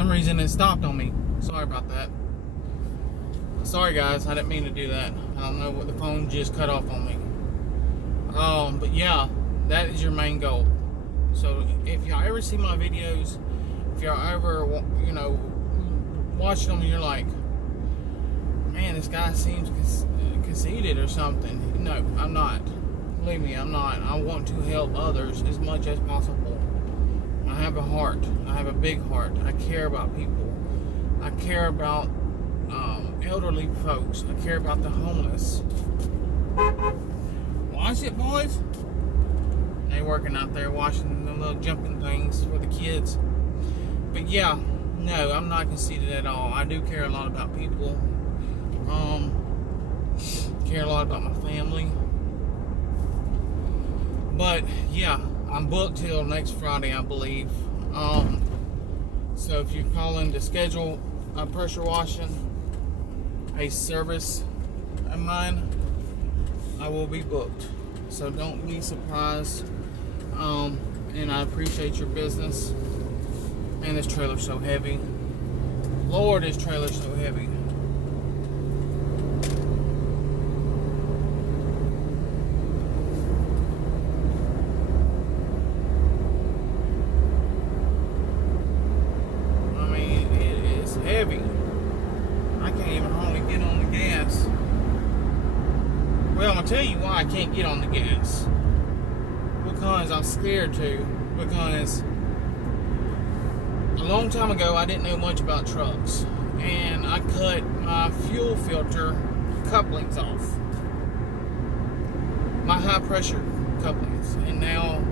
some reason it stopped on me. Sorry about that. Sorry guys, I didn't mean to do that. I don't know what, the phone just cut off on me. But yeah, that is your main goal. So if y'all ever see my videos, if y'all ever, you know, watch them and you're like, man, this guy seems conceited or something. No, I'm not. Believe me, I'm not. I want to help others as much as possible. I have a heart. I have a big heart. I care about people. I care about elderly folks. I care about the homeless. Watch it, boys. They working out there washing the little jumping things for the kids. But yeah, no, I'm not conceited at all. I do care a lot about people. Care a lot about my family. But yeah, I'm booked till next Friday, I believe. So if you're calling to schedule a pressure washing, a service of mine, I will be booked. So don't be surprised. And I appreciate your business. Man, this trailer's so heavy. Lord, this trailer's so heavy. I mean, it is heavy. I can't even hardly get on the gas. Well, I'm gonna tell you why I can't get on the gas. Because I'm scared to. Because a long time ago, I didn't know much about trucks. And I cut my fuel filter couplings off. My high pressure couplings. And now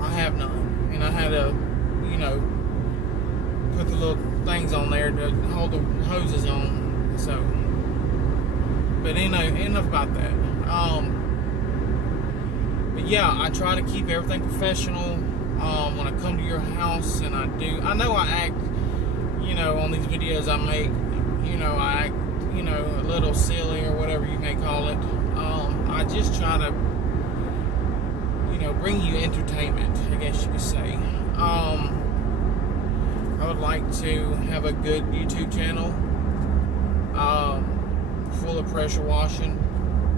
I have none. And I had to, you know, put the little things on there to hold the hoses on. So, but enough about that. But yeah, I try to keep everything professional. When I come to your house, and I know I act, you know, on these videos I make, you know, I act, you know, a little silly or whatever you may call it. I just try to, you know, bring you entertainment, I guess you could say. I would like to have a good YouTube channel, full of pressure washing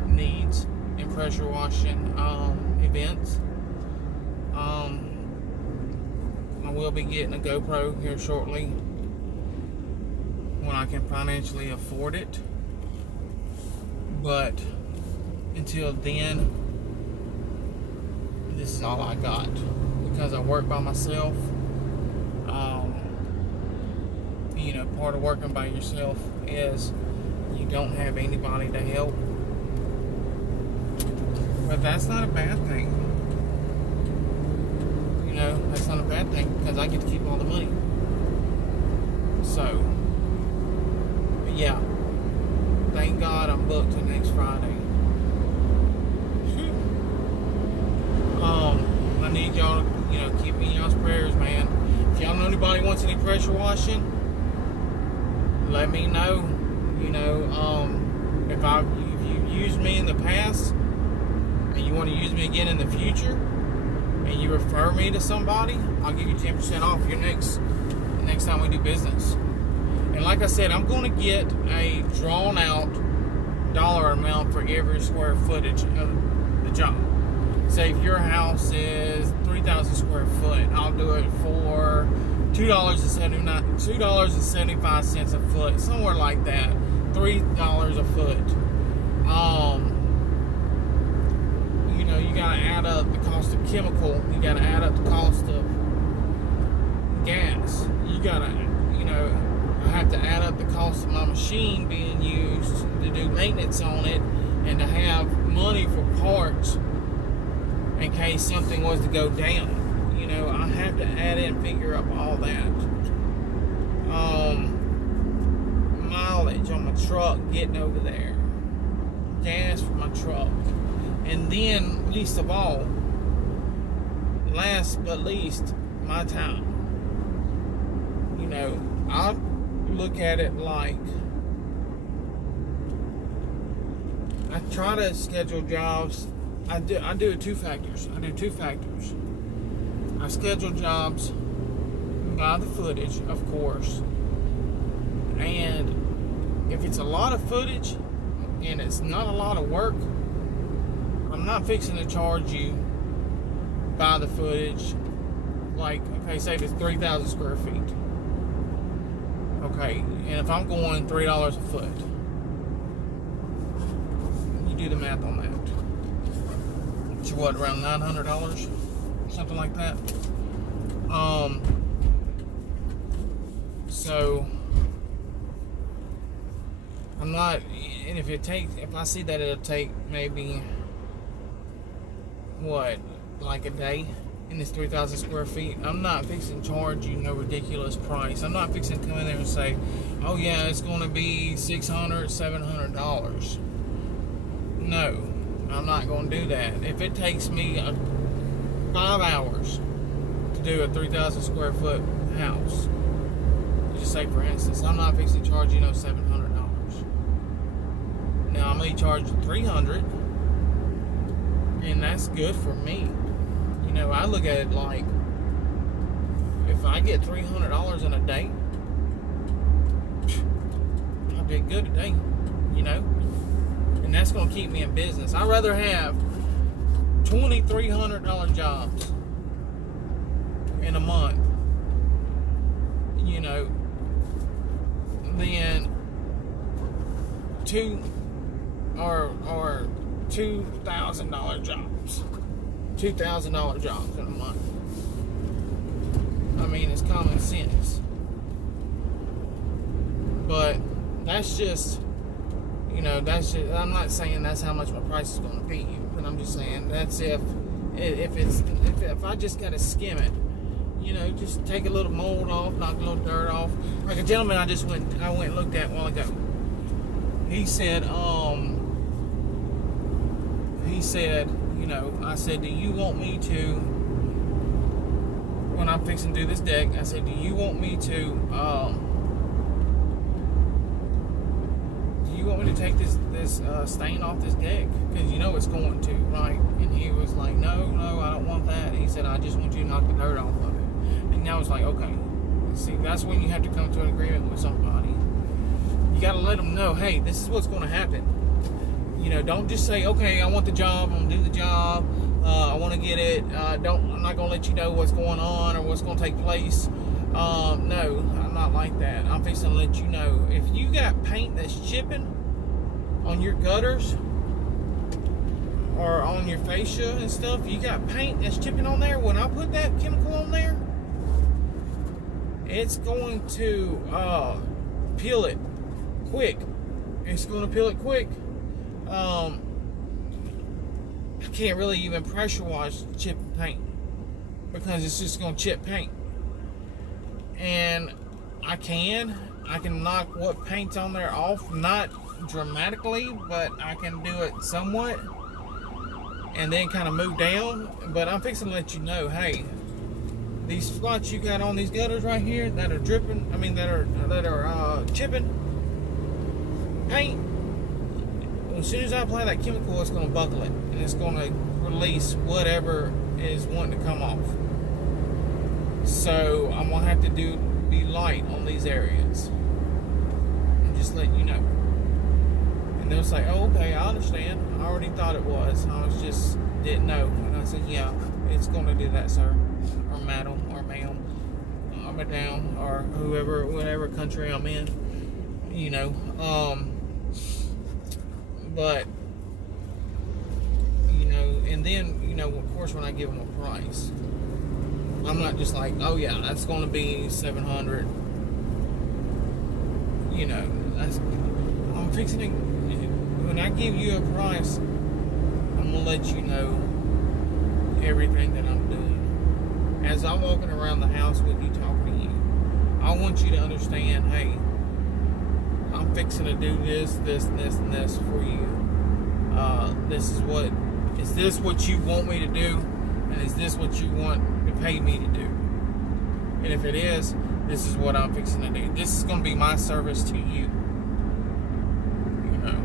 needs and pressure washing events. I will be getting a GoPro here shortly when I can financially afford it. But until then, this is all I got, because I work by myself. You know, part of working by yourself is you don't have anybody to help. But that's not a bad thing. You know, that's not a bad thing, because I get to keep all the money. So, but yeah, thank God I'm booked till next Friday. I need y'all to, you know, keep me in y'all's prayers, man. If y'all know anybody wants any pressure washing, let me know. You know, if you've used me in the past and you want to use me again in the future, and you refer me to somebody, I'll give you 10% off your next time we do business. And like I said, I'm going to get a drawn out dollar amount for every square footage of the job. Say if your house is 3,000 square foot, I'll do it for $2.75 a foot, somewhere like that. $3 a foot. You know, you gotta add up the cost of chemical. You gotta add up the cost of gas. You gotta, you know, I have to add up the cost of my machine being used to do maintenance on it, and to have money for parts in case something was to go down. You know, I have to add in, figure up all that. Mileage on my truck getting over there. Gas for my truck. And then, least of all, last but least, my time. You know, I look at it like, I try to schedule jobs. I do two factors. I schedule jobs by the footage, of course. And if it's a lot of footage and it's not a lot of work, I'm not fixing to charge you by the footage. Like, okay, say if it's 3,000 square feet. Okay, and if I'm going $3 a foot, you do the math on that. It's what, around $900? Something like that. So I'm not, and if I see that it'll take maybe what, like a day in this 3,000 square feet, I'm not fixing to charge you no ridiculous price. I'm not fixing to come in there and say, oh yeah, it's going to be $600, $700. No, I'm not going to do that. If it takes me 5 hours to do a 3,000 square foot house, just say for instance, I'm not fixing to charge you no $700. Now I may charge you $300, and that's good for me. You know, I look at it like, if I get $300 in a day, I'll be good today, you know? And that's going to keep me in business. I'd rather have $2,300 jobs in a month, you know, than $2,000 jobs. $2,000 jobs in a month. I mean, it's common sense. But that's just, you know, that's just, I'm not saying that's how much my price is going to be, but I'm just saying that's if I just got to skim it, you know, just take a little mold off, knock a little dirt off. Like a gentleman I went and looked at a while ago. He said, you know, I said, do you want me to, when I'm fixing to do this deck, I said, do you want me to take this stain off this deck? Because you know it's going to, right? And he was like, no, I don't want that. He said, I just want you to knock the dirt off of it. And I was like, okay. See, that's when you have to come to an agreement with somebody. You got to let them know, hey, this is what's going to happen. You know, don't just say, okay, I want the job, I'm going to do the job, I want to get it, I'm not going to let you know what's going on or what's going to take place. No, I'm not like that. I'm fixing to let you know. If you got paint that's chipping on your gutters or on your fascia and stuff, you got paint that's chipping on there, when I put that chemical on there, it's going to peel it quick. It's going to peel it quick. I can't really even pressure wash chip paint because it's just going to chip paint. And I can knock what paint's on there off, not dramatically, but I can do it somewhat and then kind of move down. But I'm fixing to let you know, hey, these spots you got on these gutters right here that are dripping, I mean that are chipping paint, as soon as I apply that chemical, it's going to buckle it and it's going to release whatever is wanting to come off. So I'm going to have to be light on these areas and just let you know. And they'll say, oh, okay, I understand, I already thought it was, I was just didn't know. And I said, yeah, it's going to do that, sir, or madam, or ma'am, or madam, or whatever country I'm in, you know. But, you know, and then, you know, of course, when I give them a price, I'm not just like, oh yeah, that's going to be $700. You know, I'm fixing it. When I give you a price, I'm going to let you know everything that I'm doing. As I'm walking around the house with you, talking to you, I want you to understand, hey, I'm fixing to do this, and this for you. Is this what you want me to do? And is this what you want to pay me to do? And if it is, this is what I'm fixing to do. This is going to be my service to you. You know.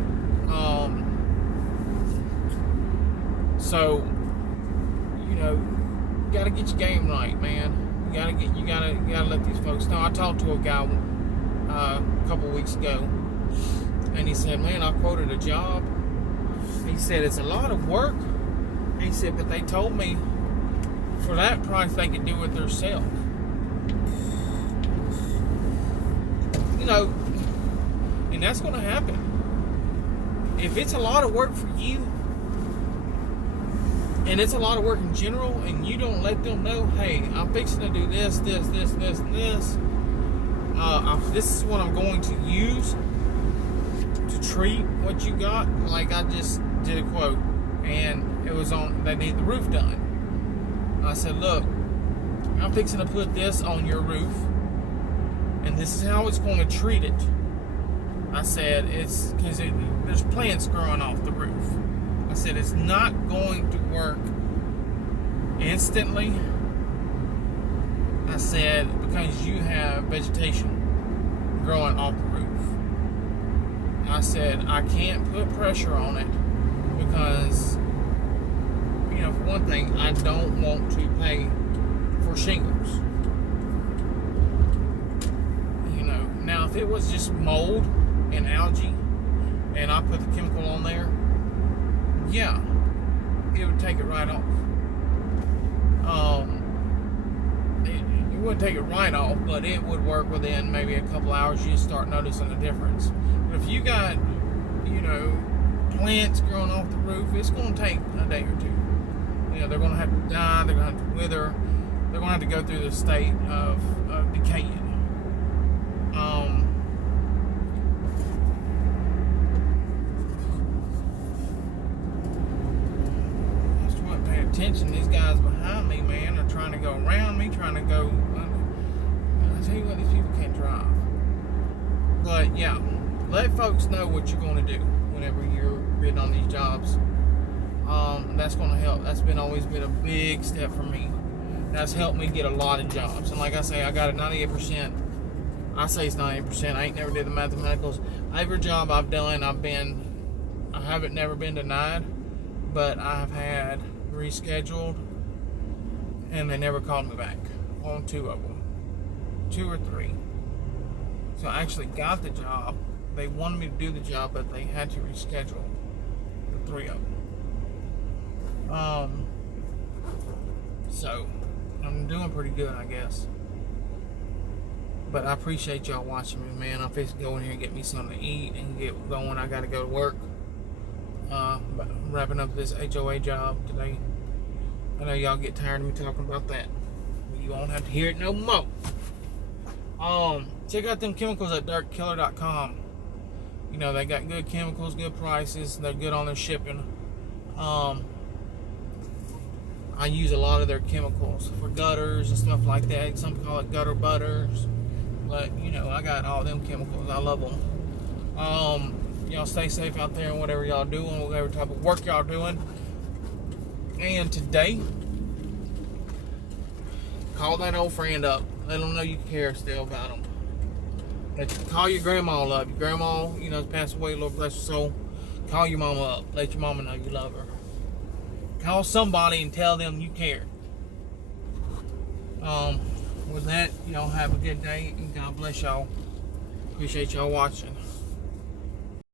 So, you know, you got to get your game right, man. You gotta let these folks know. I talked to a guy a couple weeks ago, and he said, "Man, I quoted a job." He said it's a lot of work. He said, but they told me for that price they could do it themselves. You know, and that's going to happen. If it's a lot of work for you, and it's a lot of work in general, and you don't let them know, hey, I'm fixing to do this, this, this, this, and this. This is what I'm going to use to treat what you got. Like I just did a quote, and it was on, they need the roof done. I said, look, I'm fixing to put this on your roof, and this is how it's going to treat it. I said, it's because there's plants growing off the roof. I said, it's not going to work instantly. I said, because you have vegetation growing off the roof. I said, I can't put pressure on it because, you know, for one thing, I don't want to pay for shingles. You know, now if it was just mold and algae and I put the chemical on there, yeah, it would take it right off. It wouldn't take it right off, but it would work within maybe a couple hours. You start noticing a difference. But if you got, you know, plants growing off the roof, it's going to take a day or two. You know, they're going to have to die, they're going to have to wither, they're going to have to go through the state of decaying. Just want to pay attention. These guys behind me, man, are trying to go around me, trying to go. I tell you what, these people can't drive. But yeah, let folks know what you're going to do whenever you're bidding on these jobs. That's going to help. That's always been a big step for me. That's helped me get a lot of jobs. And like I say, I got a 98%. I say it's 98%. I ain't never did the mathematicals. Every job I've done, I haven't never been denied, but I've had rescheduled, and they never called me back on 2 of them. 2 or 3. So I actually got the job. They wanted me to do the job, but they had to reschedule the 3 of them. So I'm doing pretty good, I guess. But I appreciate y'all watching me, man. I'm fixing to go in here and get me something to eat and get going. I gotta go to work. But I'm wrapping up this HOA job today. I know y'all get tired of me talking about that. You won't have to hear it no more. Check out them chemicals at dirtkiller.com. You know, they got good chemicals, good prices. They're good on their shipping. I use a lot of their chemicals for gutters and stuff like that. Some call it gutter butters. But, you know, I got all them chemicals. I love them. Y'all stay safe out there and whatever y'all doing, whatever type of work y'all doing. And today, call that old friend up. Let them know you care still about them. Call your grandma up. Your grandma, you know, passed away, Lord bless her soul. Call your mama up. Let your mama know you love her. Call somebody and tell them you care. With that, y'all have a good day, and God bless y'all. Appreciate y'all watching.